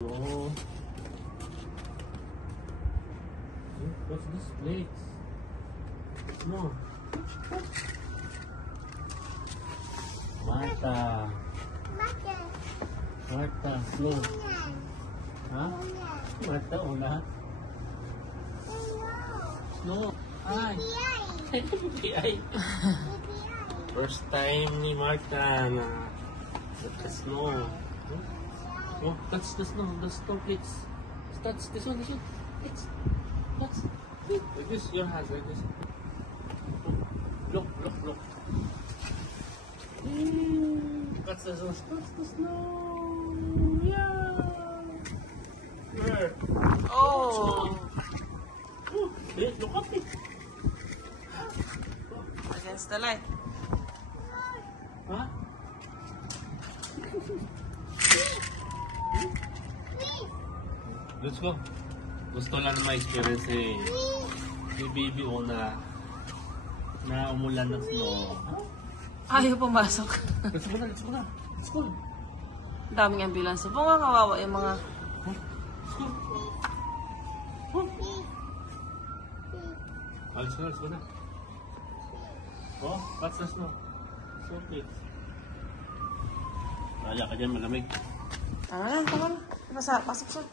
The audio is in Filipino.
Oh. What's this place? No. Marta. Marta, slow. Ha? Marta, una. Slow. Ay. PPI. First time ni Marta na the snow. Oh, touch the snow, please. Touch this one, Please. Touch. Like this, your hands like this. Look. Touch the snow. Yeah. Where? Oh! Hey, look up it. Against the light. Huh? Let's go. Gusto lang ma-experience ni Bibi una na umulan ng snow. Ayaw pumasok. Let's go na. Let's go. Daming ambulance po nga, kawawa yung mga... Let's go na. Oh, what's the snow? So big. Kaya ka dyan, malamig. Tama na. Pasok siya.